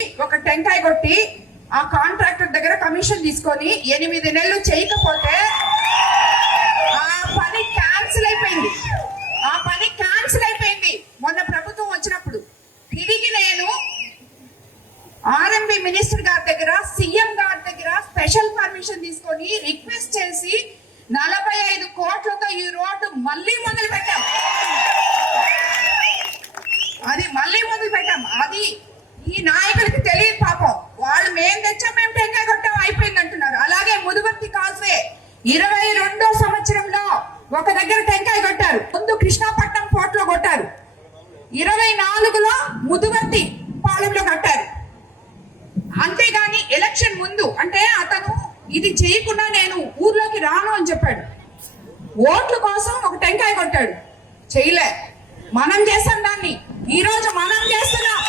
ఒక టెంకాయ కొట్టి ఆ కాంట్రాక్టర్ దగ్గర కమిషన్ తీసుకొని 8 నెలలు చేయకపోతే ఆ పని క్యాన్సిల్ అయిపోయింది. మొన్న ప్రభుత్వం వచ్చినప్పుడు తిరిగి నేను ఆర్ఎంబి మినిస్టర్ గారి దగ్గర, సీఎం గారి దగ్గర స్పెషల్ పర్మిషన్ తీసుకొని రిక్వెస్ట్ చేసి 45 కోట్లతో ఈ రోడ్డు మళ్ళీ మొదలు పెట్టాం. అది ఈ నాయకులకి తెలియదు పాపం. వాళ్ళు మేము తెచ్చాం, మేము టెంకాయ కొట్టాం, అయిపోయింది అంటున్నారు. అలాగే ముదువర్తి కాల్వే 22వ సంవత్సరంలో ఒక దగ్గర టెంకాయ కొట్టారు. ముందు కృష్ణాపట్నం పోర్ట్లో కొట్టారు. 24లో ముదువర్తి పాలెంలో కట్టారు. అంతేగాని ఎలక్షన్ ముందు అంటే అతను ఇది చేయకుండా నేను ఊర్లోకి రాను అని చెప్పాడు. ఓట్ల కోసం ఒక టెంకాయ కొట్టాడు, చేయలే. మనం చేస్తాం దాన్ని. ఈ రోజు మనం చేస్తున్నాం.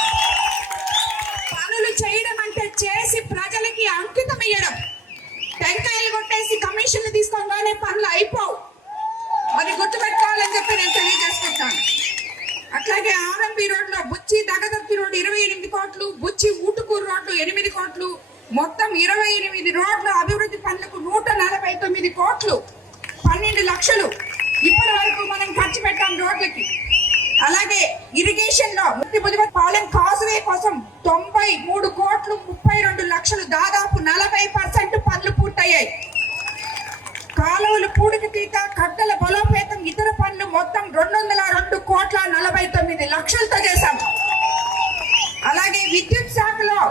పనులు చేయడం అంటే చేసి ప్రజలకి అంకితం ఇయ్యడం. టెంకాయలు కొట్టేసి కమిషన్లు తీసుకోగానే పనులు అయిపోవు. అది గుర్తుపెట్టుకోవాలని చెప్పి నేను తెలియజేసుకుంటాను. అట్లాగే ఆర్ఎంబి రోడ్లో బుచ్చి దగదర్తి రోడ్డు 28 కోట్లు, బుచ్చి ఊటుకూరు రోడ్లు 8 కోట్లు, మొత్తం 28 రోడ్ల అభివృద్ధి పనులకు 149 కోట్లు, 12 లక్షలు ఇప్పటి వరకు మనం ఖర్చు పెట్టాం రోడ్లకి. అలాగే ఇరిగేషన్ లో ముదివర్తి పాలెం కాజువే కోసం 93 కోట్లు, 32 లక్షలు, దాదాపు 40% పనులు పూర్తయ్యాయి. కాలువలు పూడికి తీత, కట్టల బలోపేతం, ఇతర పనులు మొత్తం 202 కోట్ల 49 లక్షలతో చేశాం. అలాగే విద్యుత్ శాఖలో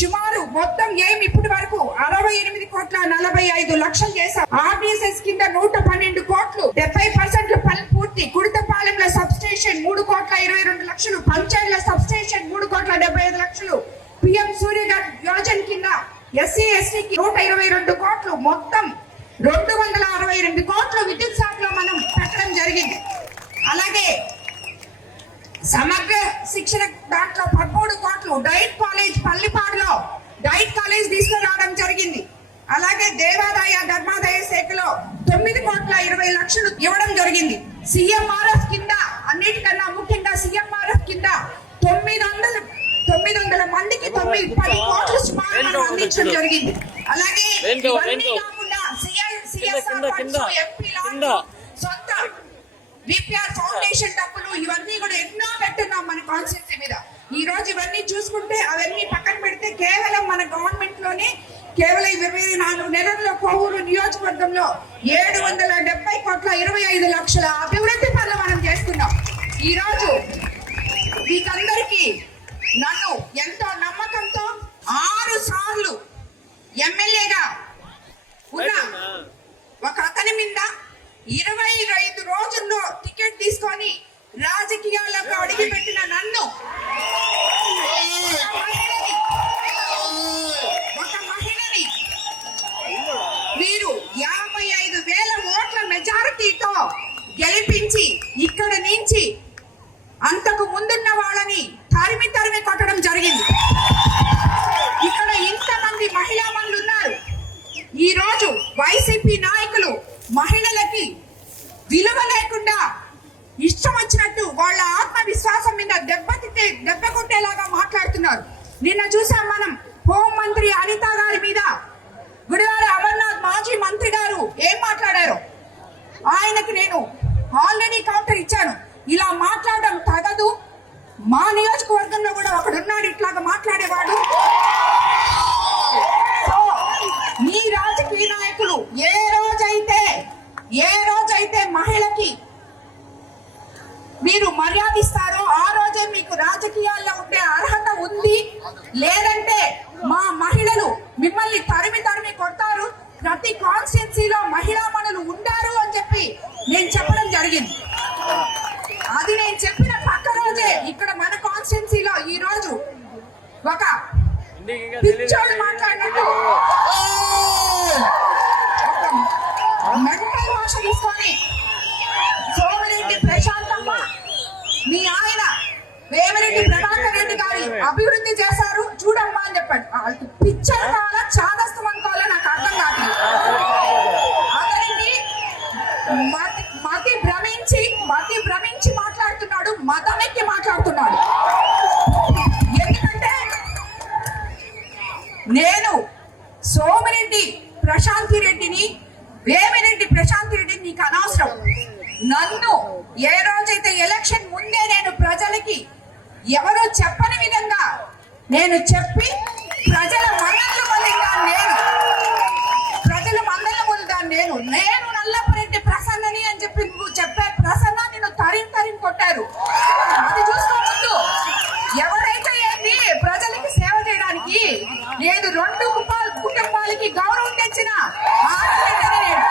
సుమారు మొత్తం ఇప్పటి వరకు 68 కోట్ల 45 లక్షలు చేశాం. ఆర్డీఎస్ఎస్ కింద 112 కోట్లు, 70% పనులు పూర్తి. కుడితపాలెంలో సబ్ స్టేషన్ 3 కోట్ల 22 లక్షలు, పంచాయతీల సబ్ స్టేషన్ 3 కోట్ల 75 లక్షలు, పిఎం సూర్యఘర్ యోజన కింద ఎస్సీ ఎస్టీకి 122 కోట్లు, మొత్తం 268 కోట్లు విద్యుత్ శాఖలో మనం పెట్టడం జరిగింది. అలాగే సమగ్ర శిక్షణ దాంట్లో 13 కోట్లు, డైట్ కాలేజ్ పల్లిపాడులో డైట్ కాలేజ్ తీసుకురావడం జరిగింది. అలాగే దేవాదాయ ధర్మాదాయ శాఖలో 9 కోట్ల 20 లక్షలు ఇవ్వడం జరిగింది. సిఎంఆర్ఎఫ్ కింద, అన్నిటికన్నా ముఖ్యంగా సిఎంఆర్ఎఫ్ కింద 900 మందికి 10 కోట్లు సుమారు అందించడం జరిగింది. అలాగే సొంత విపిఆర్ ఫౌండేషన్ డబ్బులు ఇవన్నీ కూడా ఎన్నో పెట్టున్నాం మన కాన్స్టిట్యూన్సీ మీద. ఈ రోజు ఇవన్నీ చూసుకుంటే అవన్నీ పక్కన పెడితే కేవలం మన గవర్నమెంట్ లోనే కేవలం 24 నెలల్లో కోవూరు నియోజకవర్గంలో 770 కోట్ల 25 లక్షల అభివృద్ధి పనులు మనం చేస్తున్నాం. ఈ రోజు వీకందరికీ నన్ను ఎంతో నమ్మకంతో 6 సార్లు ఎమ్మెల్యేగా ఉన్న ఒక అతని మీద 25 రోజుల్లో టికెట్ తీసుకొని రాజకీయాలకు అడిగి పెట్టిన నన్ను ఒక మహిళని వీరు 55,000 ఓట్ల మెజారిటీతో గెలిపించి ఇక్కడ నుంచి అంతకు ముందున్న వాళ్ళని తరిమి కొట్టడం జరిగింది. ఇక్కడ ఇంతమంది మహిళా మనులు ఉన్నారు. ఈ రోజు వైసీపీ నాయకులు మహిళలకి విలువ లేకుండా ఇష్టం వచ్చినట్టు వాళ్ళ ఆత్మవిశ్వాసం మీద దెబ్బ కొట్టేలాగా మాట్లాడుతున్నారు. నిన్న చూసాం మనం హోం మంత్రి అనిత గారి మీద గుడివాడ అమర్నాథ్ మాజీ మంత్రి గారు ఏం మాట్లాడారు. ఆయనకి నేను ఆల్రెడీ కౌంటర్ ఇచ్చాను. ఇలా మాట్లాడడం తగదు. మా నియోజకవర్గంలో కూడా ఒకడున్నాడు ఇట్లాగా మాట్లాడేవాడు. మీ రాజకీయ నాయకులు ఏ రోజైతే మహిళకి మీరు మర్యాదిస్తారో ఆ రోజే మీకు రాజకీయాల్లో ఉండే అర్హత ఉంది. లేదంటే మా మహిళలు మిమ్మల్ని తరిమి కొడతారు. ప్రతి కాన్స్టిట్యున్సీలో మహిళా మనులు ఉండారు అని చెప్పి నేను చెప్పడం జరిగింది. అది నేను చెప్పిన పక్క రోజే ఇక్కడ మన కాన్స్టిట్యున్సీలో ఈ రోజు ఒక పిచ్చోడు మాట్లాడినట్టు మెంటల్ భాష తీసుకొని సోమిరెడ్డి ప్రశాంతమ్మ మీ ఆయన వేమిరెడ్డి ప్రభాకర్ రెడ్డి గారి అభివృద్ధి చేశారు చూడమ్మా అని చెప్పాడు. వాళ్ళకి పిచ్చర్ కావాలా చాదస్తం అనుకోవాలా నాకు అర్థం కావట్లేదు. అతనికి మతి భ్రమించి మాట్లాడుతున్నాడు, మతం ఎక్కి మాట్లాడుతున్నాడు. ఎందుకంటే నేను సోమిరెడ్డి ప్రశాంతి రెడ్డిని, వేమిరెడ్డి ప్రశాంతి రెడ్డిని నీకు అనవసరం. నన్ను ఏ రోజైతే ఎలక్షన్ ముందే నేను ప్రజలకి ఎవరో చెప్పని విధంగా నేను చెప్పి ప్రజల మన్ననలు పొందిందాన్ని నేను నల్లపురెడ్డి ప్రసన్నని అని చెప్పి నువ్వు చెప్పే ప్రసన్న నిన్ను తరిం కొట్టారు. అది చూసుకోవద్దు. ఎవరైతే ఏంటి ప్రజలకి సేవ చేయడానికి లేదు, రెండు కుటుంబాలకి గౌరవం తెచ్చిన ఆడపిల్లని నేను.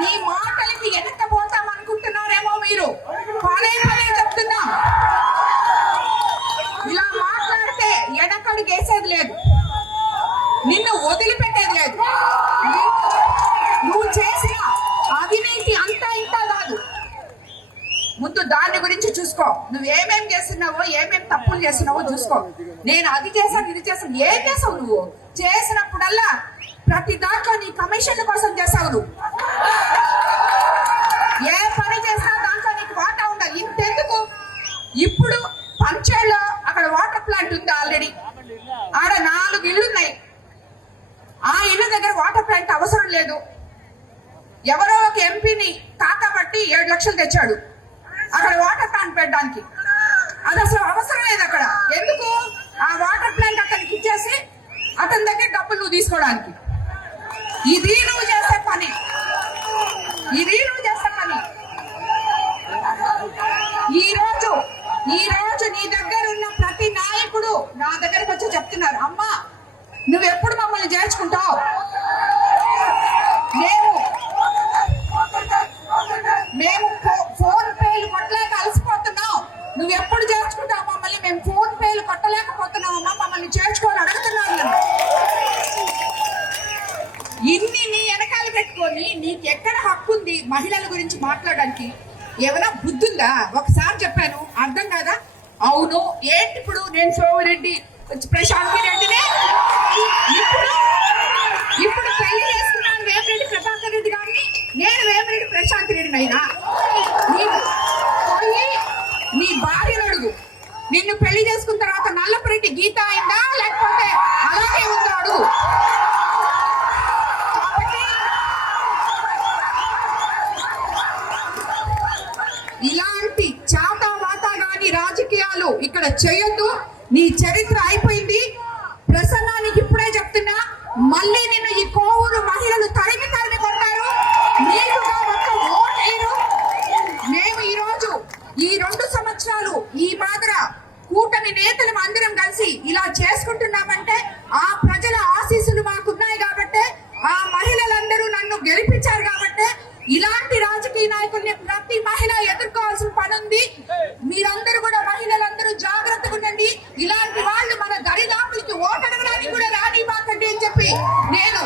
నీ మాటలకి వెనక్కపోతాం అనుకుంటున్నారేమో మీరు. పదే చెప్తున్నా, ఇలా మాట్లాడితే వెనకడికి వేసేది లేదు, నిన్ను వదిలిపెట్టేది లేదు. నువ్వు చేసిన అవినీతి అంతా ఇంత కాదు. ముందు దాని గురించి చూసుకో. నువ్వేమేం చేస్తున్నావో, ఏమేం తప్పులు చేస్తున్నావో చూసుకో. నేను అది చేశాను, ఇది చేశాను. ఏం చేసావు నువ్వు? చేసినప్పుడల్లా ప్రతి దాంట్లో నీ కమిషన్ల కోసం చేసావు. నువ్వు ఏ పని చేసినా దాంట్లో నీకు వాటా ఉండాలి. ఇంతెందుకు, ఇప్పుడు పంచేలో అక్కడ వాటర్ ప్లాంట్ ఉంది ఆల్రెడీ. ఆడ 4 ఇళ్ళు ఉన్నాయి. ఆ ఇళ్ళ దగ్గర వాటర్ ప్లాంట్ అవసరం లేదు. ఎవరో ఒక ఎంపీని కాకబట్టి 7 లక్షలు తెచ్చాడు అక్కడ వాటర్ ప్లాంట్ పెట్టడానికి. అది అసలు అవసరం లేదు అక్కడ. ఎందుకు? ఆ వాటర్ ప్లాంట్ అతనికి ఇచ్చేసి అతని దగ్గర డబ్బులు నువ్వు తీసుకోవడానికి. ఇది నువ్వు చేసే పని. ఈ రోజు నీ దగ్గర ఉన్న ప్రతి నాయకుడు నా దగ్గరకు వచ్చి చెప్తున్నారు, అమ్మా నువ్వెప్పుడు మమ్మల్ని చేర్చుకుంటావు? మేము ఫోన్ పేలు కొట్టలేక అలసిపోతున్నాం. నువ్వెప్పుడు చేర్చుకుంటావు మమ్మల్ని? మేము ఫోన్ పేలు కొట్టలేకపోతున్నావమ్మా, మమ్మల్ని చేర్చుకోవాలి అడుగుతున్నాను. ఇన్ని నీ వెనకాల పెట్టుకొని నీకు ఎక్కడ హక్కు ఉంది మహిళల గురించి మాట్లాడడానికి? ఏమైనా బుద్ధుందా? ఒకసారి చెప్పాను, అర్థం కాదా? అవును ఏంటి ఇప్పుడు నేను సోమిరెడ్డి ప్రశాంతి రెడ్డినే ఇప్పుడు పెళ్లి చేసుకున్నాను వేమిరెడ్డి ప్రభాకర్ రెడ్డి గారిని. నేను వేమిరెడ్డి ప్రశాంతి రెడ్డిని అయినా నీ భార్యను అడుగు. నిన్ను పెళ్లి చేసుకున్న తర్వాత నల్లపురెడ్డి గీత అయిందా లేకపోతే అలాగే ఉందో అడుగు. ఇలాంటి చాతావాతాగాని రాజకీయాలు ఇక్కడ చేయొద్దు. నీ చరిత్ర అయిపోయింది. ప్రసన్నానికి ఇప్పుడే చెప్తున్నా, మళ్ళీ నిన్ను ఈ కోవూరు మహిళలు తరిమి కొడతారు. నీకుగా ఒక్క ఓటేరు. మేము ఈ 2 సంవత్సరాలు ఈ మాదిర కూటమి నేతలు అందరం కలిసి ఇలా చేసుకుంటున్నామంటే ఆ ప్రజల ఆశీస్సులు మాకున్నాయి కాబట్టి, ఆ మహిళలందరూ నన్ను గెలిపించారు కాబట్టి ఇలాంటి రాజకీయ నాయకుల్ని ప్రతి మహిళ ఎదుర్కోవాల్సిన పని ఉంది. మీరందరూ కూడా మహిళలందరూ జాగ్రత్తగా ఉండండి. ఇలాంటి వాళ్ళు మన దరిదాపులకి ఓటడగడానికి కూడా రానివ్వకండి అని చెప్పి నేను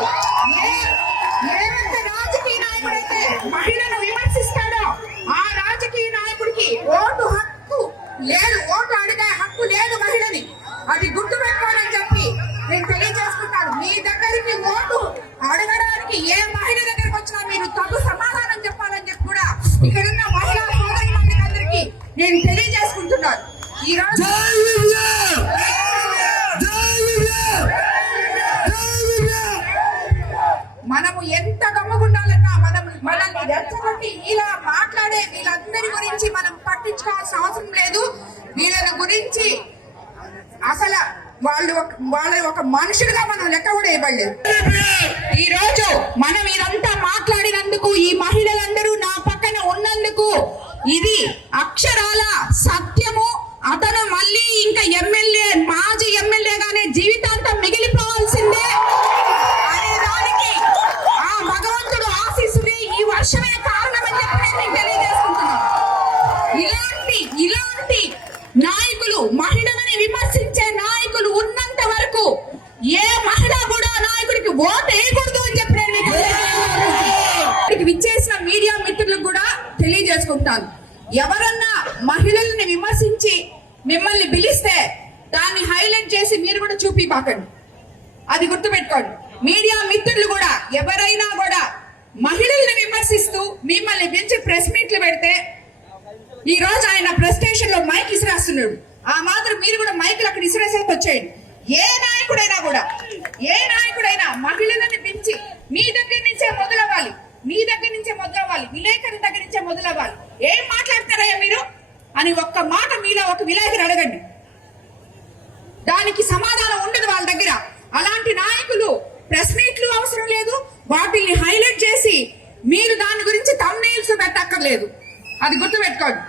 ఏమంటే రాజకీయ నాయకుడైతే మహిళను విమర్శిస్తాడో ఆ రాజకీయ నాయకుడికి ఓటు హక్కు లేదు, ఓటు అడిగే హక్కు లేదు మహిళని. అది గుర్తుపెట్టుకోవాలని చెప్పి నేను తెలియజేసుకుంటాను. మీ దగ్గరికి ఓటు అడగడానికి ఏ మహిళ దగ్గరకు వచ్చినా మీరు తగు సమాధానం చెప్పాలని చెప్పి కూడా ఇక్కడున్న మహిళా సోదరులందరికీ అందరికీ నేను తెలియజేసుకుంటున్నాను. ఈ రోజు మనము ఎంత గమ్మగుండాలన్నా మనల్ని రెచ్చగొట్టి ఇలా మాట్లాడే వీళ్ళందరి గురించి మనం పట్టించుకోవాల్సిన అవసరం లేదు. వీళ్ళ గురించి అసలు వాళ్ళ ఒక మనుషులుగా మనం లెక్క కూడా ఇవ్వలేదు. ఈ రోజు మనం ఇదంతా మాట్లాడినందుకు, ఈ మహిళలందరూ నా పక్కన ఉన్నందుకు ఇది అక్షరాల సత్యము. అతను మళ్ళీ ఇంకా మాజీ ఎమ్మెల్యేగానే జీవితాంతం మిగిలిపోవాల్సిందే అనే దానికి ఆ భగవంతుడు ఆశీస్సులే ఈ వర్షమే కారణమని చెప్పి నేను తెలియజేసుకుంటున్నాను. ఇలాంటి నాయకులు, మహిళలని విమర్శించే నాయకులు ఉన్నంత వరకు ఏ మహిళ కూడా నాయకుడికి ఓటు వేయకూడదు అని చెప్పి నేను విచ్చేసిన మీడియా మిత్రులకు కూడా తెలియజేసుకుంటాను. ఎవరన్నా మహిళల్ని విమర్శించి మిమ్మల్ని పిలిస్తే దాన్ని హైలైట్ చేసి మీరు కూడా చూపిపాకండి. అది గుర్తుపెట్టుకోండి. మీడియా మిత్రులు కూడా ఎవరైనా కూడా మహిళల్ని విమర్శిస్తూ మిమ్మల్ని పిలిచి ప్రెస్ మీట్లు పెడితే, ఈ రోజు ఆయన ప్రెస్ అర్జునుడు. ఆ మాత్రం మీరు కూడా మైకులు అక్కడ ఇసిరేసేసి వచ్చేయండి. ఏ నాయకుడైనా కూడా, ఏ నాయకుడైనా మహిళలను పెంచి మీ దగ్గర నుంచే మొదలవ్వాలి, మీ దగ్గర నుంచే మొదలవ్వాలి, విలేకరుల దగ్గర నుంచే మొదలవ్వాలి. ఏం మాట్లాడతారయ్యా మీరు అని ఒక్క మాట మీలో ఒక విలేకరు అడగండి, దానికి సమాధానం ఉండదు వాళ్ళ దగ్గర. అలాంటి నాయకులు ప్రెస్ మీట్లు అవసరం లేదు, వాటిని హైలైట్ చేసి మీరు దాని గురించి థంబ్నెయిల్స్ పెట్టక్కర్లేదు. అది గుర్తుపెట్టుకోండి.